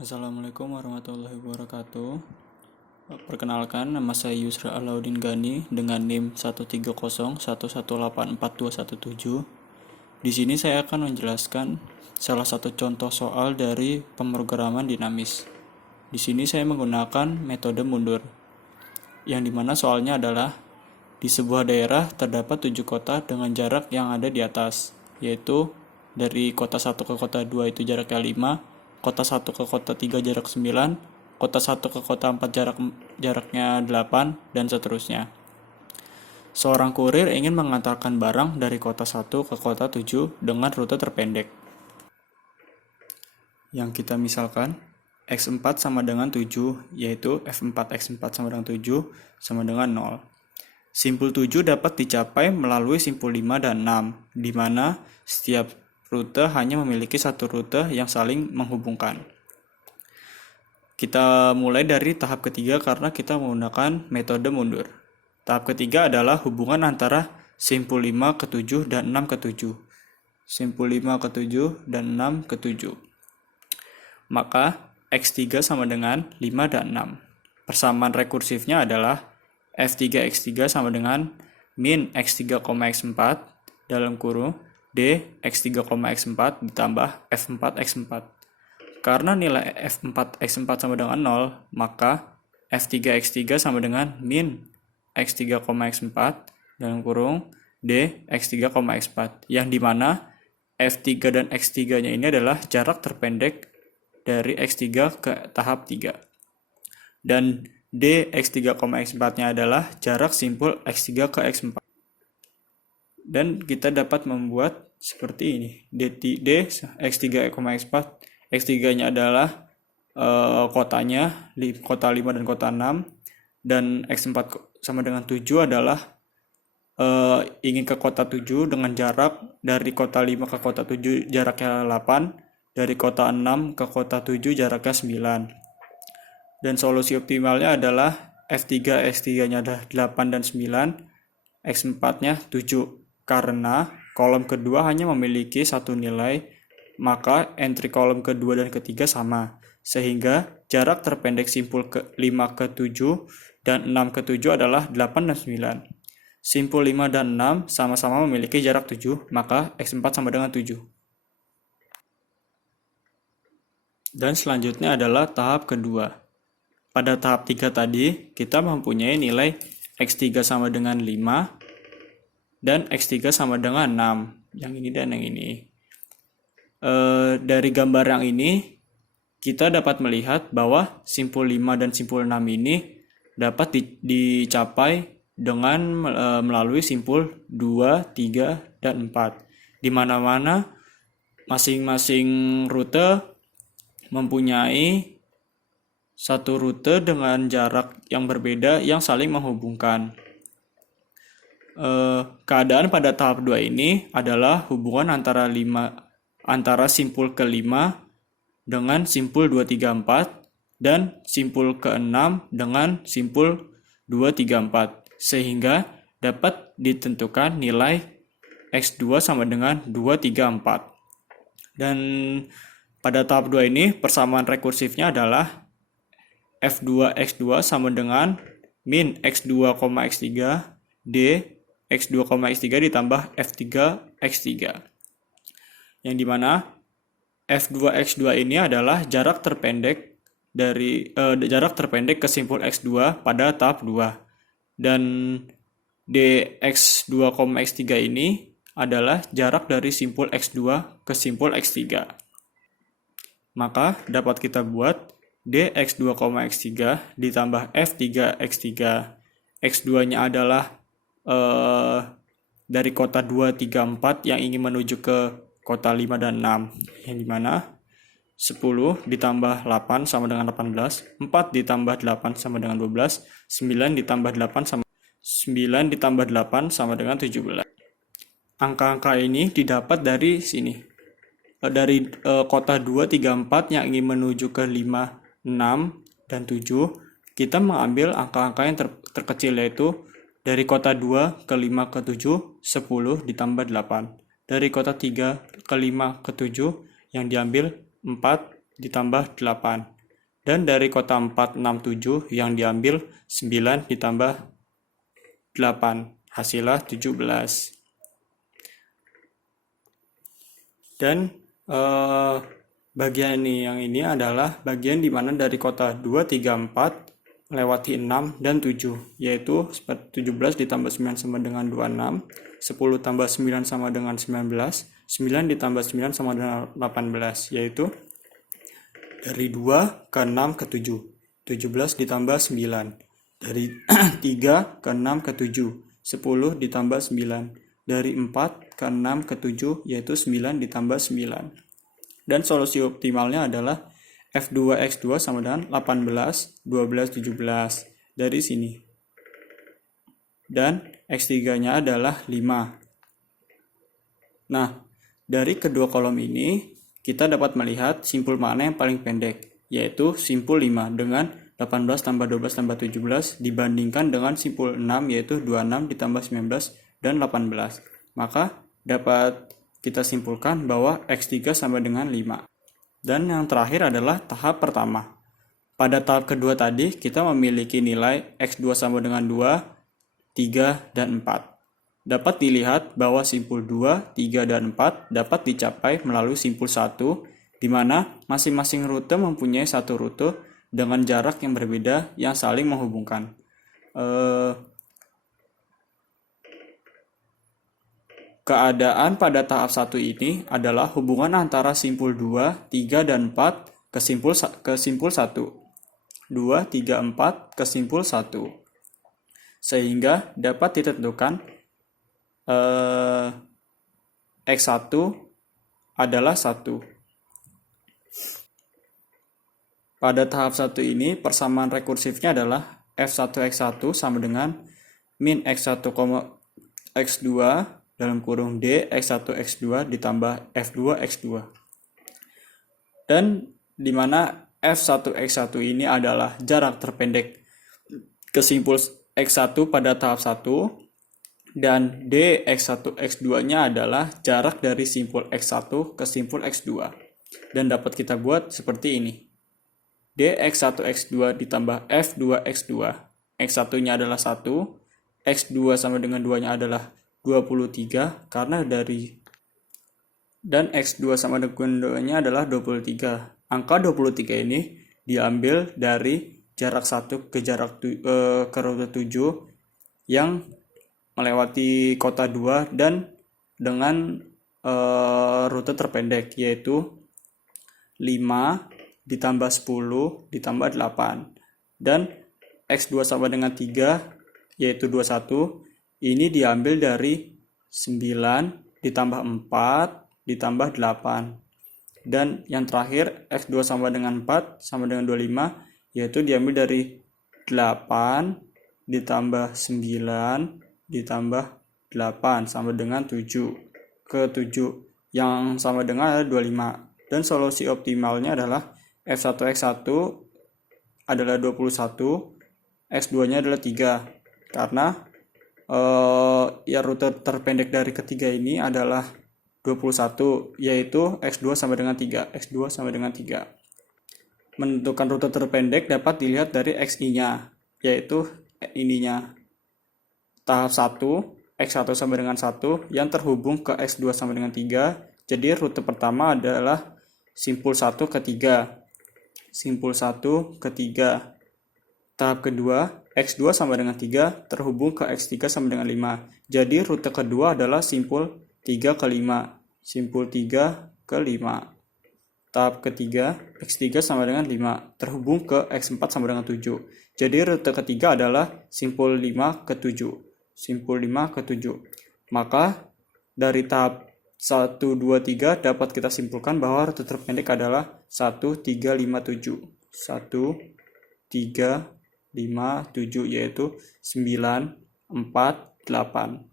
Assalamualaikum warahmatullahi wabarakatuh. Perkenalkan, nama saya Yusra Alauddin Gani dengan NIM 13011184217. Di sini saya akan menjelaskan salah satu contoh soal dari pemrograman dinamis. Di sini saya menggunakan metode mundur, yang dimana soalnya adalah di sebuah daerah terdapat 7 kota dengan jarak yang ada di atas, yaitu dari kota 1 ke kota 2 itu jaraknya 5, kota 1 ke kota 3 jarak 9, kota 1 ke kota 4 jaraknya 8, dan seterusnya. Seorang kurir ingin mengantarkan barang dari kota 1 ke kota 7 dengan rute terpendek. Yang kita misalkan, X4 sama dengan 7, yaitu F4 X4 sama dengan 7 sama dengan 0. Simpul 7 dapat dicapai melalui simpul 5 dan 6, di mana setiap rute hanya memiliki satu rute yang saling menghubungkan. Kita mulai dari tahap ketiga karena kita menggunakan metode mundur. Tahap ketiga adalah hubungan antara simpul 5 ke 7 dan 6 ke 7. Simpul 5 ke 7 dan 6 ke 7. Maka X3 sama dengan 5 dan 6. Persamaan rekursifnya adalah F3 X3 sama dengan min X3, X4 dalam kurung D X3, X4 ditambah F4 X4. Karena nilai F4 X4 sama dengan 0, maka F3 X3 sama dengan min X3, X4 dalam kurung D X3, X4, yang dimana F3 dan X3-nya ini adalah jarak terpendek dari X3 ke tahap 3. Dan D X3, X4-nya adalah jarak simpul X3 ke X4. Dan kita dapat membuat seperti ini. D X3, X4. X3-nya adalah kotanya, kota 5 dan kota 6. Dan X4 sama dengan 7 adalah ingin ke kota 7 dengan jarak dari kota 5 ke kota 7 jaraknya 8. Dari kota 6 ke kota 7 jaraknya 9. Dan solusi optimalnya adalah F3 X3-nya adalah 8 dan 9, X4-nya 7. Karena kolom kedua hanya memiliki satu nilai, maka entry kolom kedua dan ketiga sama. Sehingga jarak terpendek simpul ke 5 ke 7 dan 6 ke 7 adalah 8 dan 9. Simpul 5 dan 6 sama-sama memiliki jarak 7, maka X4 sama dengan 7. Dan selanjutnya adalah tahap kedua. Pada tahap 3 tadi, kita mempunyai nilai X3 sama dengan 5 dan X3 sama dengan 6. Yang ini dan yang ini. Dari gambar yang ini, kita dapat melihat bahwa simpul 5 dan simpul 6 ini dapat dicapai dengan melalui simpul 2, 3, dan 4. Di mana-mana masing-masing rute mempunyai satu rute dengan jarak yang berbeda yang saling menghubungkan. Keadaan pada tahap 2 ini adalah hubungan antara simpul ke-5 dengan simpul 2, 3, 4 dan simpul ke-6 dengan simpul 2, 3, 4, sehingga dapat ditentukan nilai X2 sama dengan 2, 3, 4. Dan pada tahap 2 ini persamaan rekursifnya adalah F2 X2 sama dengan min X2, X3 D X2, X3 ditambah F3 X3. Yang dimana F2 X2 ini adalah jarak terpendek ke simpul X2 pada tahap 2. Dan DX2, X3 ini adalah jarak dari simpul X2 ke simpul X3. Maka dapat kita buat DX2, X3 ditambah F3 X3. X2-nya adalah dari kota 2, 3, 4 yang ingin menuju ke kota 5 dan 6. Yang dimana 10 ditambah 8 sama dengan 18, 4 ditambah 8 sama dengan 12, 9 ditambah 8 sama dengan 17. Angka-angka ini didapat dari sini. Dari kota 2, 3, 4 yang ingin menuju ke 5, 6, dan 7, kita mengambil angka-angka yang terkecil, yaitu dari kota 2 ke 5 ke 7, 10 ditambah 8. Dari kota 3 ke 5 ke 7 yang diambil 4 ditambah 8. Dan dari kota 4, 6, 7 yang diambil 9 ditambah 8. Hasilnya 17. Dan bagian yang ini adalah bagian dimana dari kota 2, 3, 4 melewati 6 dan 7, yaitu 17 ditambah 9 sama dengan 26, 10 tambah 9 sama dengan 19, 9 ditambah 9 sama dengan 18, yaitu dari 2 ke 6 ke 7, 17 ditambah 9, dari 3 ke 6 ke 7, 10 ditambah 9, dari 4 ke 6 ke 7, yaitu 9 ditambah 9. Dan solusi optimalnya adalah F2 X2 sama dengan 18, 12, 17 dari sini. Dan X3-nya adalah 5. Nah, dari kedua kolom ini kita dapat melihat simpul mana yang paling pendek, yaitu simpul 5 dengan 18 tambah 12 tambah 17 dibandingkan dengan simpul 6 yaitu 26 ditambah 19 dan 18. Maka dapat kita simpulkan bahwa X3 sama dengan 5. Dan yang terakhir adalah tahap pertama. Pada tahap kedua tadi, kita memiliki nilai X2 sama dengan 2, 3, dan 4. Dapat dilihat bahwa simpul 2, 3, dan 4 dapat dicapai melalui simpul 1, di mana masing-masing rute mempunyai satu rute dengan jarak yang berbeda yang saling menghubungkan. Keadaan pada tahap 1 ini adalah hubungan antara simpul 2, 3, dan 4 ke simpul 1. 2, 3, 4 ke simpul 1. Sehingga dapat ditentukan X1 adalah 1. Pada tahap 1 ini persamaan rekursifnya adalah F1 X1 sama dengan min X1, X2 dalam kurung D X1 X2 ditambah F2 X2. Dan di mana F1 X1 ini adalah jarak terpendek ke simpul X1 pada tahap 1 dan D X1 X2-nya adalah jarak dari simpul X1 ke simpul X2. Dan dapat kita buat seperti ini. D X1 X2 ditambah F2 X2. X1-nya adalah 1, X2 sama dengan 2-nya adalah 23 karena dari dan X2 sama dengan 2-nya adalah 23. Angka 23 ini diambil dari jarak 1 ke ke rute 7 yang melewati kota 2 dan dengan rute terpendek yaitu 5 ditambah 10 ditambah 8. Dan X2 sama dengan 3 yaitu 21. Ini diambil dari 9 ditambah 4 ditambah 8. Dan yang terakhir X2 sama dengan 4 sama dengan 25 yaitu diambil dari 8 ditambah 9 ditambah 8 sama dengan 7 ke 7 yang sama dengan adalah 25. Dan solusi optimalnya adalah F1 X1 adalah 21, X2-nya adalah 3 karena rute terpendek dari ketiga ini adalah 21 yaitu X2 sama dengan 3. X2 sama dengan 3. Menentukan rute terpendek dapat dilihat dari XI-nya yaitu ininya. Tahap 1 X1 sama dengan 1 yang terhubung ke X2 sama dengan 3. Jadi rute pertama adalah simpul 1 ke 3. Simpul 1 ke 3. Tahap kedua, X2 sama dengan 3 terhubung ke X3 sama dengan 5. Jadi rute kedua adalah simpul 3 ke 5. Simpul 3 ke 5. Tahap ketiga, X3 sama dengan 5 terhubung ke X4 sama dengan 7. Jadi rute ketiga adalah simpul 5 ke 7. Simpul 5 ke 7. Maka dari tahap 1, 2, 3 dapat kita simpulkan bahwa rute terpendek adalah 1, 3, 5, 7. 1, 3, 5, 7 yaitu 9, 4, 8.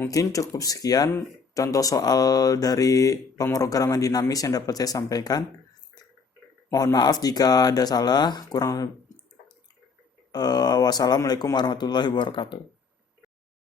Mungkin cukup sekian contoh soal dari pemrograman dinamis yang dapat saya sampaikan. Mohon maaf jika ada salah, wassalamualaikum warahmatullahi wabarakatuh.